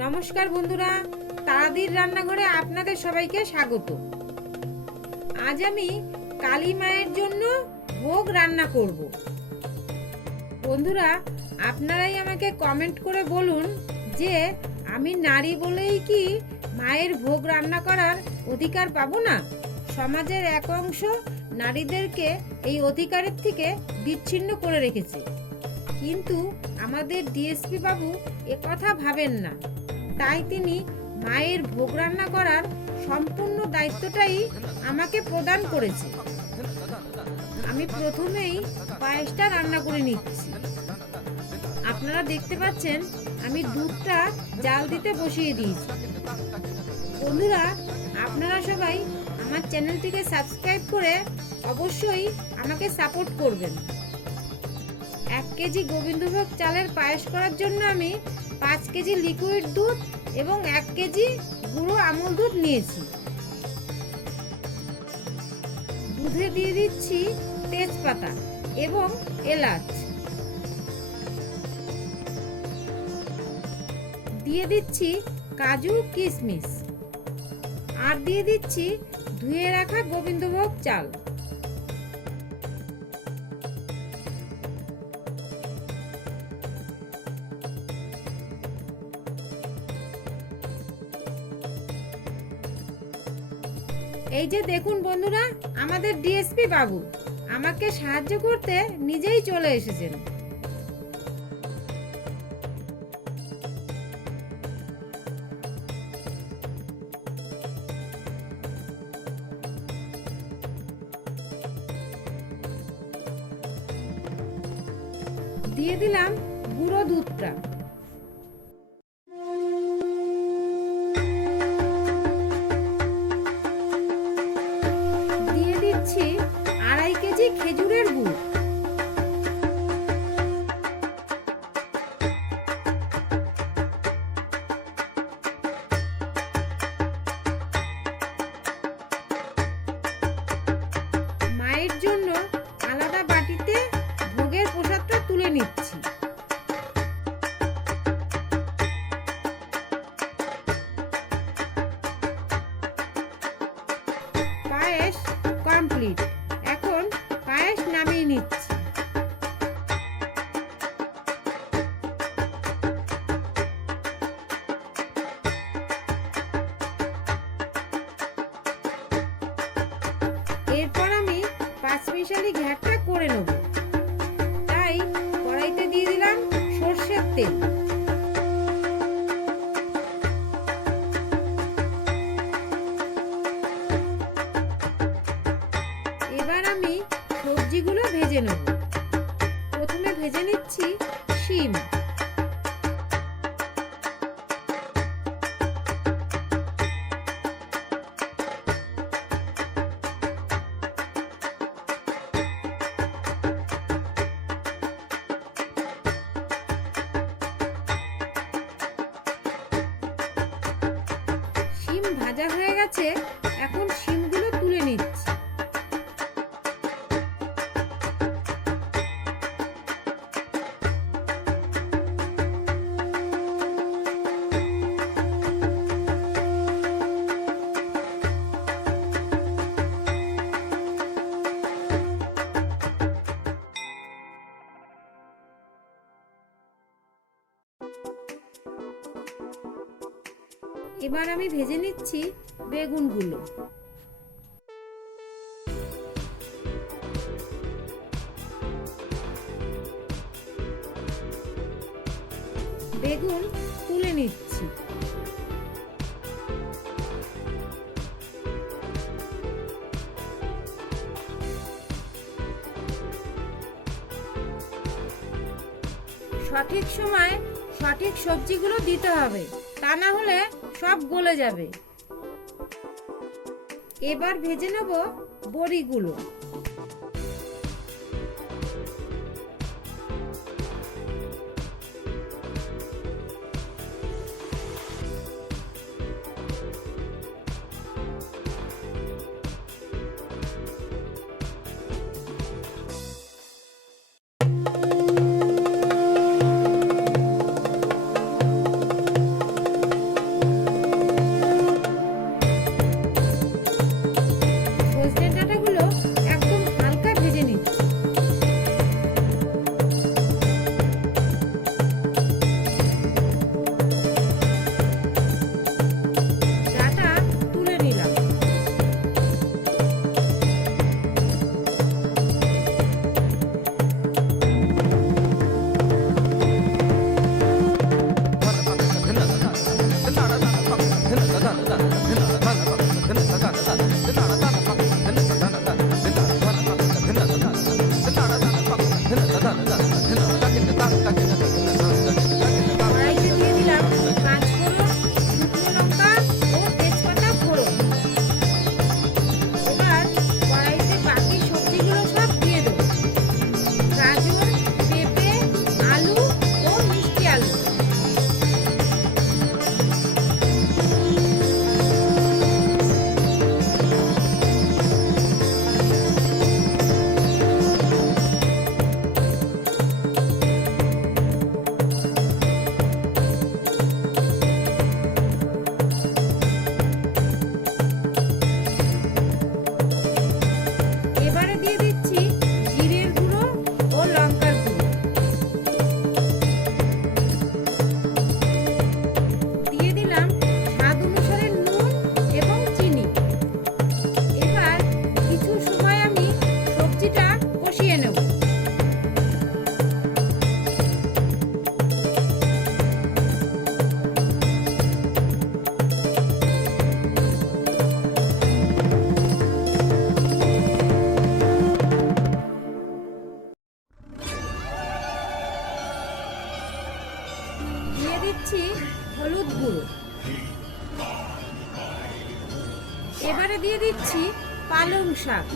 নমস্কার বন্ধুরা, তারাদির রান্নাঘরে আপনাদের সবাইকে স্বাগত। আজ আমি কালী মায়ের জন্য ভোগ রান্না করব। বন্ধুরা, আপনারাই আমাকে কমেন্ট করে বলুন যে আমি নারী বলেই কি মায়ের ভোগ রান্না করার অধিকার পাবো না? সমাজের এক অংশ নারীদেরকে এই অধিকারের থেকে বিচ্ছিন্ন করে রেখেছে, কিন্তু আমাদের ডিএসপি বাবু কথা ভাবেন না। তাই তিনি মায়ের ভোগ রান্না করার সম্পূর্ণ দায়িত্বটাই আমাকে প্রদান করেছে। আমি প্রথমেই পায়েসটা রান্না করে নিচ্ছি। আপনারা দেখতে পাচ্ছেন আমি দুধটা জাল দিতে বসিয়ে দিয়েছি। বন্ধুরা, আপনারা সবাই আমার চ্যানেলটিকে সাবস্ক্রাইব করে অবশ্যই আমাকে সাপোর্ট করবেন। 1 কেজি গোবিন্দভোগ চালের পায়েস করার জন্য আমি 5 কেজি লিকুইড দুধ এবং 1 কেজি গুঁড়ো আমুল দুধ নিয়েছি। দুধে দিয়ে দিচ্ছি তেজপাতা এবং এলাচ, দিয়ে দিচ্ছি কাজু কিশমিশ, আর দিয়ে দিচ্ছি ধুয়ে রাখা গোবিন্দভোগ চাল। এই যে দেখুন বন্ধুরা, আমাদের ডিএসপি বাবু আমাকে সাহায্য করতে নিজেই চলে এসেছেন। দিয়ে দিলাম গুঁড়ো দুধটা, দিয়ে দিচ্ছি 2.5 কেজি খেজুরের গুড়, মায়ের জন্য আলাদা বাটিতে ভোগের প্রসাদটা তুলে নিচ্ছি। পায়েস কমপ্লিট, এখন পায়েস নামিয়ে নিচ্ছি। এরপর আমি 5 মিশালি ঘ্যাটটা করে নেব, তাই কড়াইতে দিয়ে দিলাম সর্ষের তেল। এবার আমি সবজিগুলো ভেজে নেব। প্রথমে ভেজে নিচ্ছি শিম, শিম ভাজা হয়ে গেছে, এখন শিমগুলো তুলে নিচ্ছি। এবার আমি ভেজে নিচ্ছি বেগুনগুলো। বেগুন তুলে নিচ্ছি। সঠিক সময় সঠিক সবজিগুলো দিতে হবে, তা না হলে সব গলে যাবে। এবার ভেজে নেব বড়িগুলো। এবারে দিয়ে দিচ্ছি পালং শাক।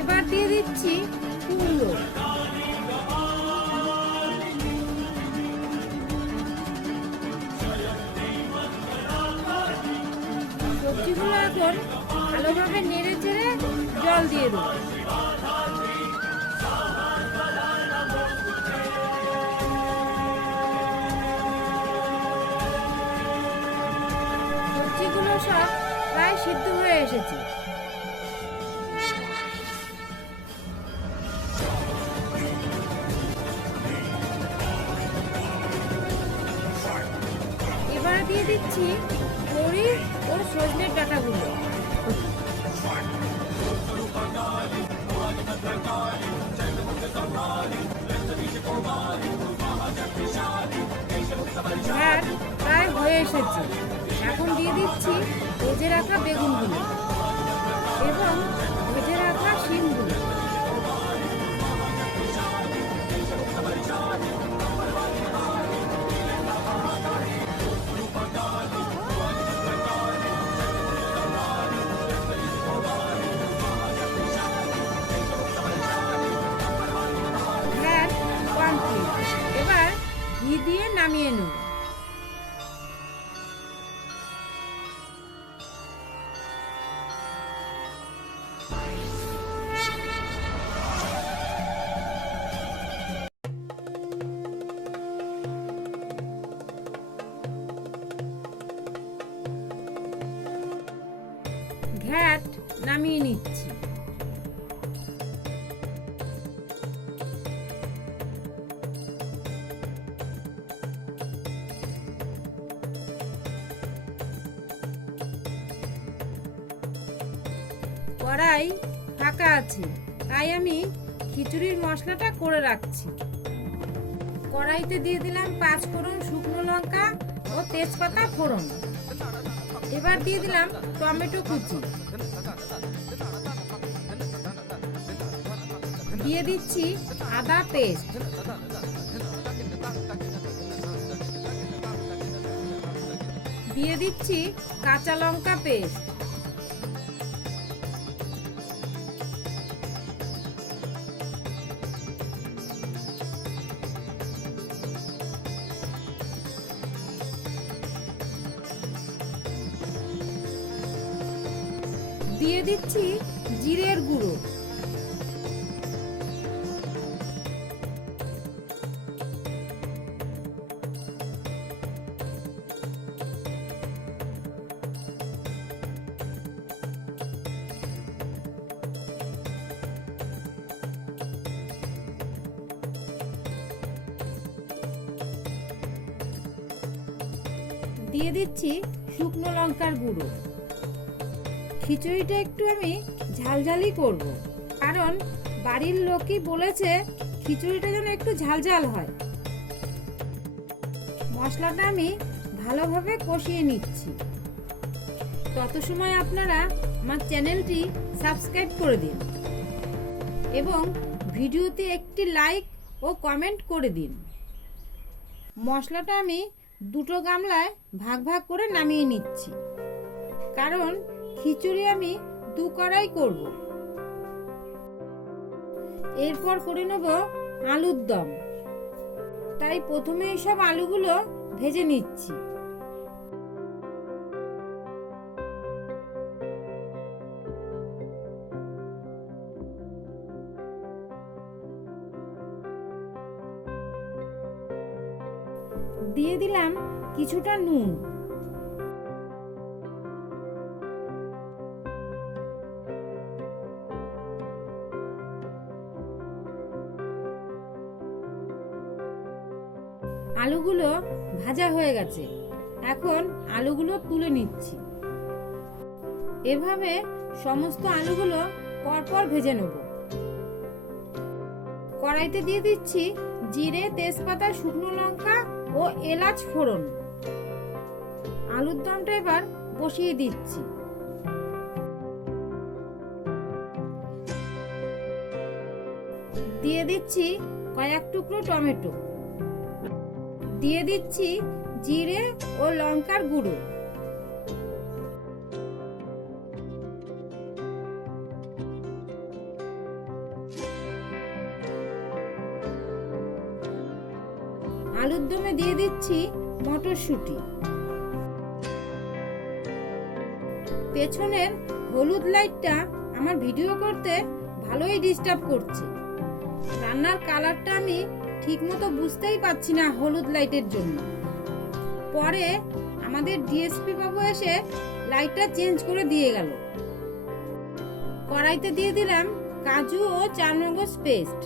এবার দিয়ে দিচ্ছি কুমড়ো। সবজিগুলো এখন ভালোভাবে নেড়ে চেড়ে জল দিয়ে দেবো। সবজিগুলো সব প্রায় সিদ্ধ হয়ে এসেছে। এবার দিয়ে দিচ্ছি বড়ি ও সজনের ডাঁটাগুলো। ঘ্যাট প্রায় হয়ে এসেছে। এখন দিয়ে দিচ্ছি ভেজে রাখা বেগুনগুলো এবং ভেজে রাখা শিমগুলো। এবার ঘি দিয়ে নামিয়ে নেব। ঘ্যাট নামিয়ে নিচ্ছি। কড়াই ফাঁকা আছে, তাই আমি খিচুড়ির মশলাটা করে রাখছি। কড়াইতে দিয়ে দিলাম 5 ফোড়ন শুকনো লঙ্কা ও তেজপাতা ফোড়ন। এবার দিয়ে দিলাম টমেটো কুচি, দিয়ে দিচ্ছি আদা পেস্ট, দিয়ে দিচ্ছি কাঁচা লঙ্কা পেস্ট, দিয়ে দিচ্ছি জিরের গুঁড়ো, দিয়ে দিচ্ছি শুকনো লঙ্কার গুঁড়ো। খিচুড়িটা একটু আমি ঝালঝালি করব, কারণ বাড়ির লোকই বলেছে খিচুড়িটা যেন একটু ঝালঝাল হয়। মশলাটা আমি ভালোভাবে কষিয়ে নিচ্ছি। তত সময় আপনারা আমার চ্যানেলটি সাবস্ক্রাইব করে দিন এবং ভিডিওতে একটি লাইক ও কমেন্ট করে দিন। মশলাটা আমি দুটো গামলায় ভাগ ভাগ করে নামিয়ে নিচ্ছি, কারণ খিচুড়ি আমি 2 কড়াই করব। এরপর করে নেব আলুর দম, তাই প্রথমে সব আলুগুলো ভেজে নিচ্ছি। দিয়ে দিলাম কিছুটা নুন, আলুগুলো ভাজা হয়ে গেছে, এখন আলুগুলো তুলে নিচ্ছি। এভাবে সমস্ত আলুগুলো পরপর ভেজে নেব। কড়াইতে দিয়ে দিচ্ছি জিরে, তেজপাতা, শুকনো লঙ্কা ও এলাচ ফোড়ন। আলুর দমটা এবার বসিয়ে দিচ্ছি। দিয়ে দিচ্ছি কয়েক টুকরো টমেটো। দিয়ে দিচ্ছি জিরে ও লঙ্কার গুঁড়ো। আলুর দমে দিয়ে দিচ্ছি মটরশুঁটি। পেছনের হলুদ লাইটটা আমার ভিডিও করতে ভালোই ডিস্টার্ব করছে। রান্নার কালারটা আমি ঠিকমতো বুঝতেই পারছি না হলুদ লাইটের জন্য। পরে আমাদের ডিএসপি বাবু এসে লাইটটা চেঞ্জ করে দিয়ে গেল। কড়াইতে দিয়ে দিলাম কাজু ও চারমগজ পেস্ট।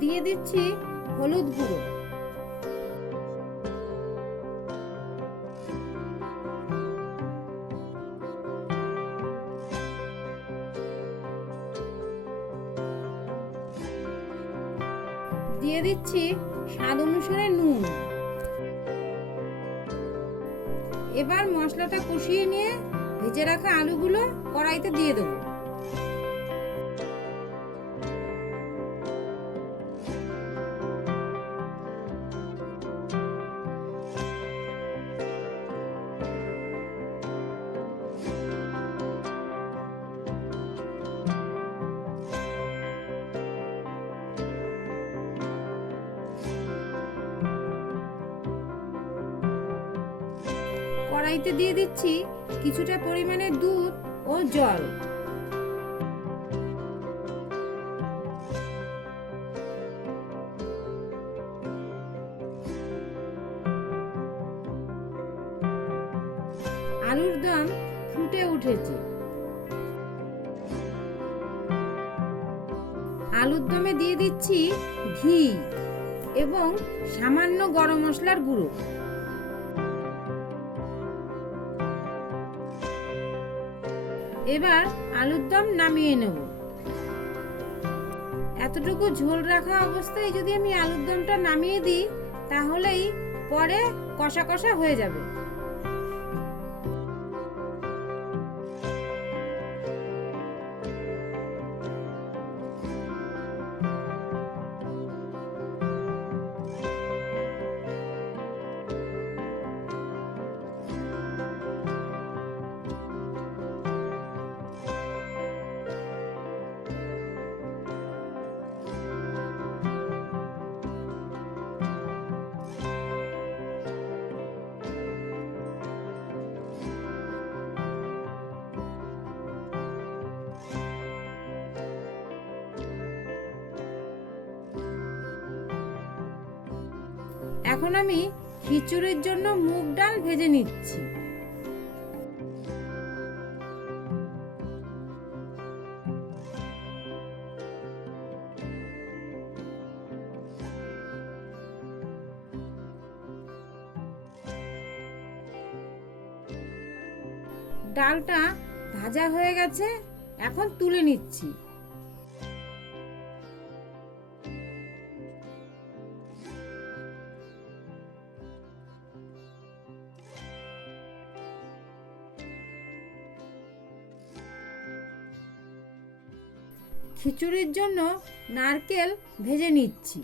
দিয়ে দিচ্ছি হলুদ গুঁড়ো। দিয়ে দিচ্ছি স্বাদ অনুসারে নুন। এবার মশলাটা কষিয়ে নিয়ে ভেজে রাখা আলুগুলো কড়াইতে দিয়ে দেবো। কড়াইতে দিয়ে দিচ্ছি কিছুটা পরিমাণে দুধ ও জল। আলুর দম ফুটে উঠেছে। আলুর দমে দিয়ে দিচ্ছি ঘি এবং সামান্য গরম মশলার গুঁড়ো। এবার আলুর দম নামিয়ে নেব। এতটুকু ঝোল রাখা অবস্থায় যদি আমি আলুর দমটা নামিয়ে দিই তাহলেই পরে কষা কষা হয়ে যাবে। এখন আমি খিচুড়ির জন্য মুগ ডাল ভেজে নিচ্ছি। ডালটা ভাজা হয়ে গেছে, এখন তুলে নিচ্ছি। খিচুড়ির জন্য নারকেল ভেজে নিচ্ছি।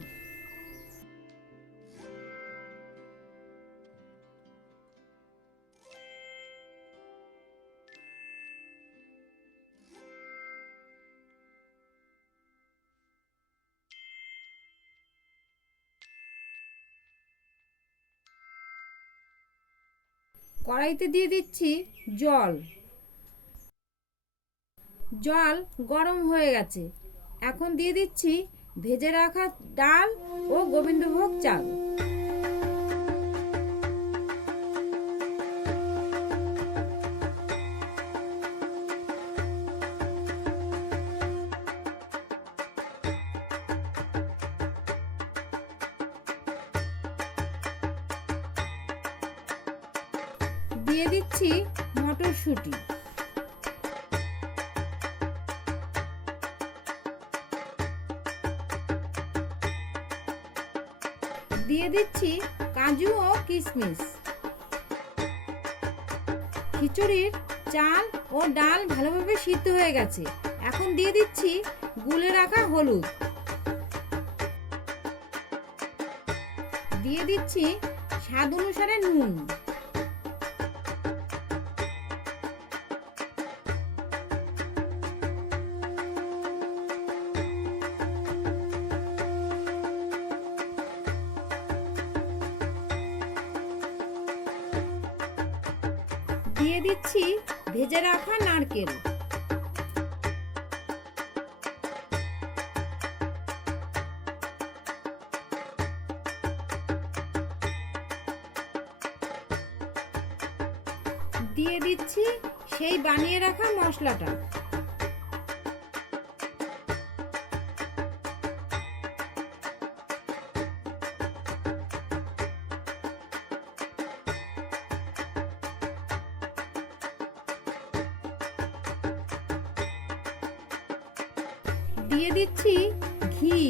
কড়াইতে দিয়ে দিচ্ছি জল। জল গরম হয়ে গেছে, এখন দিয়ে দিচ্ছি ভেজে রাখা ডাল ও গোবিন্দভোগ চাল। দিয়ে দিচ্ছি মটরশুঁটি, দিয়ে দিচ্ছি কাজু ও কিশমিশ। খিচুড়ির চাল ও ডাল ভালোভাবে সিদ্ধ হয়ে গেছে। এখন দিয়ে দিচ্ছি গুলে রাখা হলুদ, দিয়ে দিচ্ছি স্বাদ অনুসারে নুন, দিয়ে দিচ্ছি ভেজে রাখা নারকেল, দিয়ে দিচ্ছি সেই বানিয়ে রাখা মশলাটা, দিয়ে দিচ্ছি ঘি,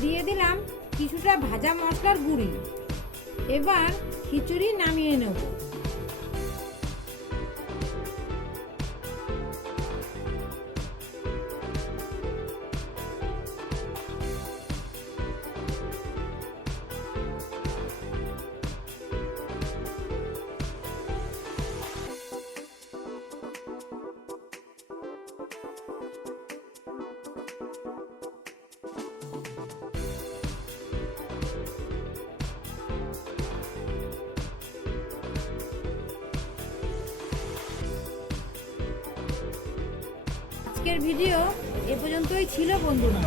দিয়ে দিলাম কিছুটা ভাজা মশলার গুঁড়ি। এবার খিচুড়ি নামিয়ে নেব। আজকের ভিডিও এ পর্যন্তই ছিল বন্ধুরা।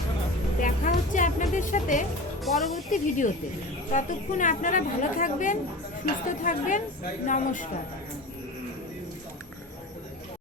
দেখা হচ্ছে আপনাদের সাথে পরবর্তী ভিডিওতে। ততক্ষণ আপনারা ভালো থাকবেন, সুস্থ থাকবেন। নমস্কার।